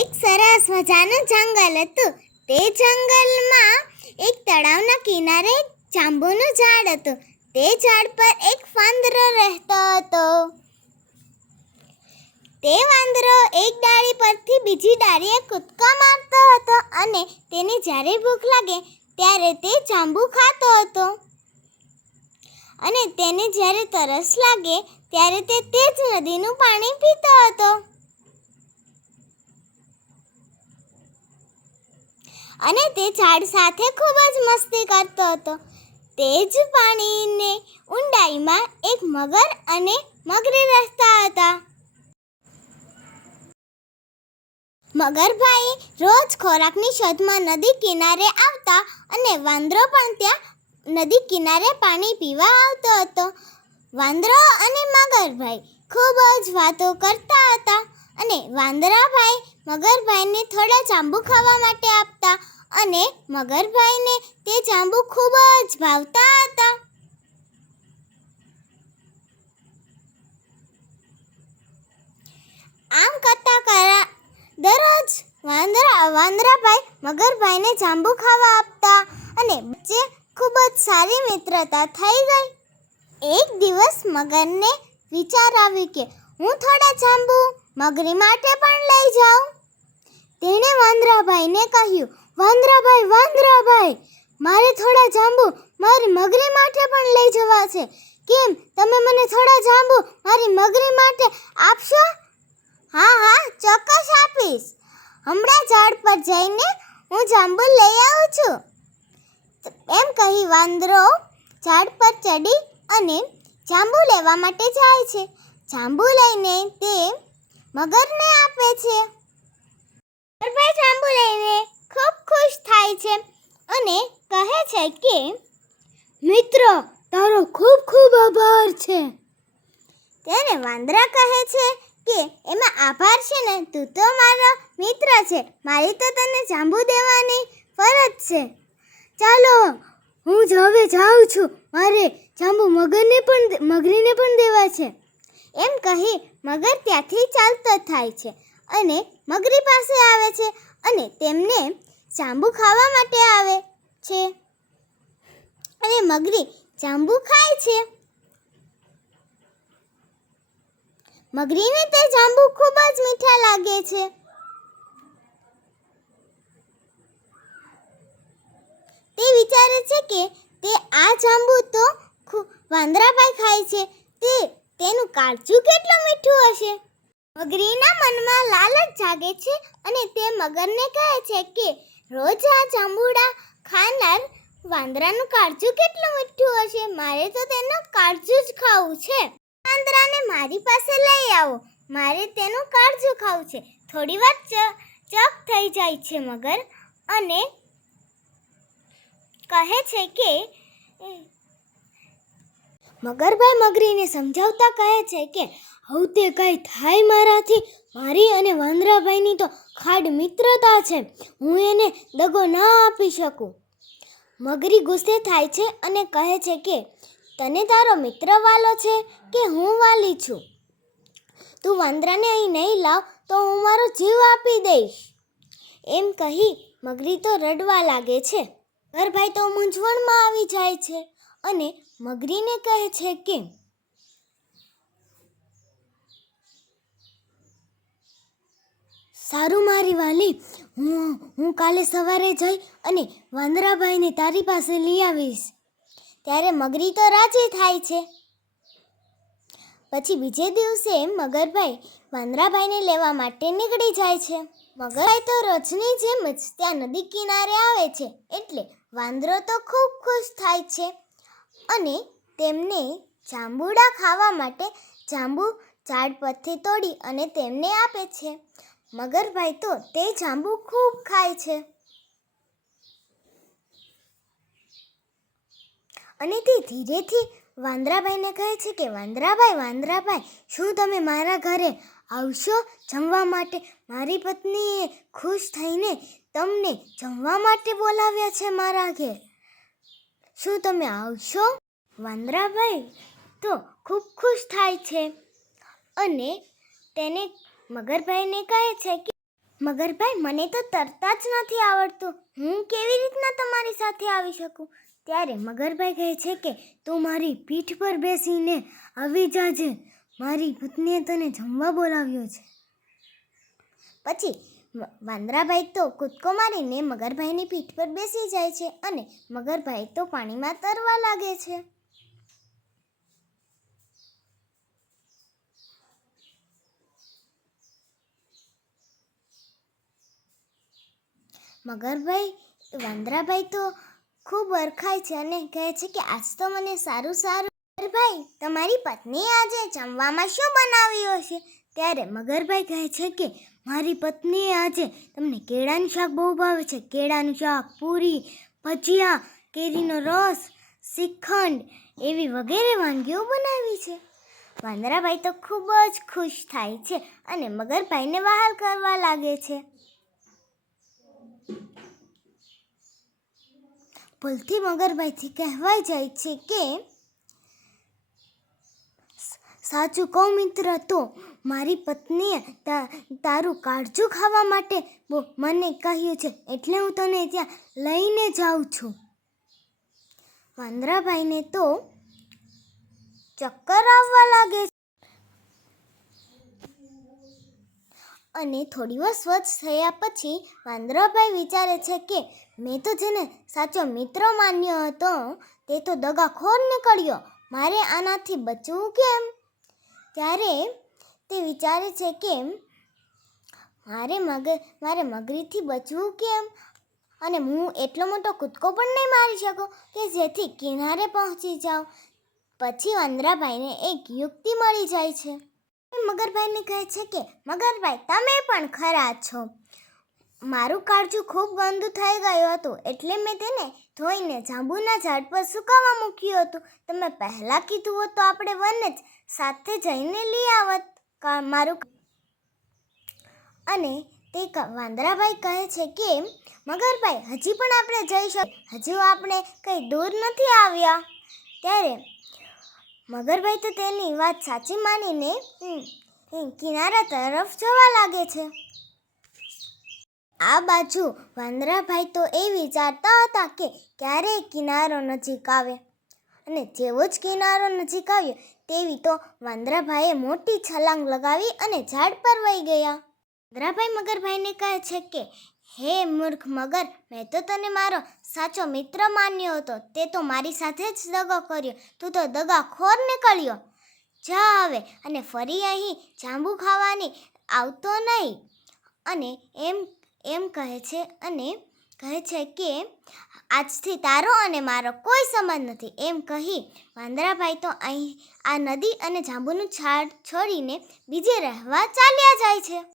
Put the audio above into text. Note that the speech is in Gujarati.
એક સરસ મજાનું જંગલ હતું. તે જંગલમાં એક તળાવના કિનારે એક જાંબુનું ઝાડ હતું. તે ઝાડ પર એક વાંદરો રહેતો હતો. તે વાંદરો એક ડાળી પરથી બીજી ડાળીએ કૂદકા મારતો હતો અને તેને જ્યારે ભૂખ લાગે ત્યારે તે જાંબુ ખાતો હતો. અને તેને જ્યારે તરસ લાગે ત્યારે તે જ નદીનું પાણી પીતો હતો. અને તે ઝાડ સાથે ખૂબ જ મસ્તી કરતો હતો. તે જ પાણીની ઊંડાઈમાં એક મગર અને મગરી રહેતા હતા. મગરભાઈ રોજ ખોરાકની શોધમાં નદી કિનારે આવતા અને વાંદરો પણ ત્યાં નદી કિનારે પાણી પીવા આવતો હતો. વાંદરો અને મગરભાઈ ખૂબ જ વાતો કરતા હતા અને વાંદરાભાઈ મગરભાઈને થોડા જાંબુ ખાવા માટે આપતા અને મગરભાઈને તે જાંબુ ખૂબ જ ભાવતા હતા. આમ કરતા દરરોજ વાંદરાભાઈ મગરભાઈને જાંબુ ખાવા આપતા અને વચ્ચે ખૂબ જ સારી મિત્રતા થઈ ગઈ. એક દિવસ મગરને વિચાર આવ્યો કે હું થોડા જાંબુ મગરી માટે પણ લઈ જાઉં. તેણે વાંદરાભાઈને કહ્યું, વાંદરાભાઈ, મારે થોડા જાંબુ મારી મગરી માટે પણ લઈ જવા છે. કેમ તમે મને થોડા જાંબુ મારી મગરી માટે આપશો? હા, ચોક્કસ આપીશ. હમણાં ઝાડ પર જઈને હું જાંબુ લઈ આવું છું. એમ કહી વાંદરો ઝાડ પર ચડી અને જાંબુ લેવા માટે જાય છે. જાંબુ લઈને તે મગરને આપે છે. મગરભાઈ જાંબુ લઈને ખૂબ ખુશ થાય છે અને કહે છે કે મિત્ર, તારો ખૂબ ખૂબ આભાર છે. તેને વાંદરા કહે છે કે એમાં આભાર છે ને, તું તો મારો મિત્ર છે, મારી તો તને જાંબુ દેવાની ફરજ છે. ચાલો હું હવે જાઉં છું, મારે જાંબુ મગરીને પણ દેવા છે. એમ કહી મગર ત્યાંથી ચાલતો થાય છે અને મગરી પાસે આવે છે અને તેમને જાંબુ ખાવા માટે આવે છે અને મગરી જાંબુ ખાય છે. મગરીને તે જાંબુ ખૂબ જ મીઠા લાગે છે. તે વિચારે છે કે તે આ જાંબુ તો વાંદરાભાઈ ખાય છે, તેનું કાળજું કેટલું મીઠું હશે. મગરીના મનમાં લાલચ જાગે છે અને તે મગરને કહે છે કે રોજ આ જાંબુડા ખાનાર વાંદરાનું કાળજું કેટલું મીઠું હશે, મારે તો તેનું કાળજું જ ખાવું છે. વાંદરાને મારી પાસે લઈ આવો, મારે તેનું કાળજું ખાવું છે. થોડી વાર ચક થઈ જાય છે મગર અને કહે છે કે મગરભાઈ મગરીને સમજાવતા કહે છે કે હવે તે કંઈ થાય મારાથી, મારી અને વાંદરાભાઈની તો ખાડ મિત્રતા છે, હું એને દગો ના આપી શકું. મગરી ગુસ્સે થાય છે અને કહે છે કે તને તારો મિત્ર વાલો છે કે હું વાલી છું? તું વાંદરાને અહીં નહીં લાવ તો હું મારો જીવ આપી દઈશ. એમ કહી મગરી તો રડવા લાગે છે. મગરભાઈ તો મૂંઝવણમાં આવી જાય છે અને મગરીને કહે છે કે સારું મારી વાલી, હું કાલે સવારે જઈ અને વાંદરાભાઈને તારી પાસે લઈ આવીશ. ત્યારે મગરી તો રાજી થાય છે. પછી બીજે દિવસે મગરભાઈ વાંદરાભાઈને લેવા માટે નીકળી જાય છે. મગરભાઈ તો રોજની જેમ જ ત્યાં નદી કિનારે આવે છે એટલે વાંદરો તો ખૂબ ખુશ થાય છે અને તેમને જાંબુડા ખાવા માટે જાંબુ ઝાડ પરથી તોડી અને તેમને આપે છે. મગરભાઈ તો તે જાંબુ ખૂબ ખાય છે અને તે ધીરેથી વાંદરાભાઈને કહે છે કે વાંદરાભાઈ, શું તમે મારા ઘરે આવશો જમવા માટે? મારી પત્નીએ ખુશ થઈને તમને જમવા માટે બોલાવ્યા છે મારા ઘેર. શું તમે આવશો? વાંદરાભાઈ તો ખૂબ ખુશ થાય છે અને તેને મગરભાઈને કહે છે કે મગરભાઈ, મને તો તરતા જ નથી આવડતું, હું કેવી રીતના તમારી સાથે આવી શકું? ત્યારે મગરભાઈ કહે છે કે તું મારી પીઠ પર બેસીને આવી જાજે, મારી પત્નીએ તને જમવા બોલાવ્યો છે. પછી વાંદરાભાઈ તો કૂદકો મારીને મગરભાઈની પીઠ પર બેસી જાય છે અને મગરભાઈ તો પાણીમાં તરવા લાગે છે. વાંદરાભાઈ તો ખૂબ અરખાય છે અને કહે છે કે આજ તો મને સારું. મગરભાઈ, તમારી પત્નીએ આજે જમવામાં શું બનાવ્યું હશે? ત્યારે મગરભાઈ કહે છે કે મારી પત્નીએ આજે, તમને કેળાનું શાક બહુ ભાવે છે, કેળાનું શાક, પૂરી, ભજીયા, કેરીનો રસ, શ્રીખંડ એવી વગેરે વાનગીઓ બનાવી છે. વાંદરાભાઈ તો ખૂબ જ ખુશ થાય છે અને મગરભાઈને વહાલ કરવા લાગે છે. ભૂલથી મગરભાઈથી કહેવાઈ જાય છે કે સાચું કહું મિત્ર, તો મારી પત્નીએ તારું કાળજું ખાવા માટે મને કહ્યું છે, એટલે હું તને ત્યાં લઈને જાઉં છું. વાંદરાભાઈને તો ચક્કર આવવા લાગે છે અને થોડી વાર સ્વચ્છ થયા પછી વાંદરાભાઈ વિચારે છે કે મેં તો જેને સાચો મિત્ર માન્યો હતો તે તો દગાખોર નીકળ્યો, મારે આનાથી બચવું કેમ? ત્યારે તે વિચારે છે કે મારે મગરીથી બચવું કેમ, અને હું એટલો મોટો કૂદકો પણ નહીં મારી શકું કે જેથી કિનારે પહોંચી જાઉં. પછી વાંદરાભાઈને એક યુક્તિ મળી જાય છે. મગરભાઈને કહે છે કે મગરભાઈ, તમે પણ ખરા છો, મારું કાળજું ખૂબ ગંદુ થઈ ગયું હતું એટલે મેં તેને ધોઈને જાંબુના ઝાડ પર સુકાવા મૂક્યું હતું. તમે પહેલાં કીધું હોત તો આપણે બંને જ સાથે જઈને લઈ આવત મારું. અને તે વાંદરાભાઈ કહે છે કે મગરભાઈ, હજી પણ આપણે જઈ શકીએ, હજુ આપણે કંઈ દૂર નથી આવ્યા. ત્યારે મગરભાઈ તો તેની વાત સાચી માનીને કિનારા તરફ જવા લાગે છે. આ બાજુ વાંદરાભાઈ તો એ વિચારતા હતા કે ક્યારે કિનારો નજીક આવે, અને જેવો જ કિનારો નજીક આવ્યો તેવી તો વાંદરાભાઈએ મોટી છલાંગ લગાવી અને ઝાડ પર વહી ગયા. વાંદરાભાઈ મગરભાઈને કહે છે કે હે મૂર્ખ મગર, મેં તો તને મારો સાચો મિત્ર માન્યો હતો, તે તો મારી સાથે જ દગો કર્યો, તું તો દગાખોર નીકળ્યો. જા હવે અને ફરી અહીં જાંબુ ખાવાની આવતો નહીં. અને એમ કહે છે અને કહે છે કે આજથી તારો અને મારો કોઈ સંબંધ નથી. એમ કહી વાંદરાભાઈ તો અહીં આ નદી અને જાંબુનું ઝાડ છોડીને બીજે રહેવા ચાલ્યા જાય છે.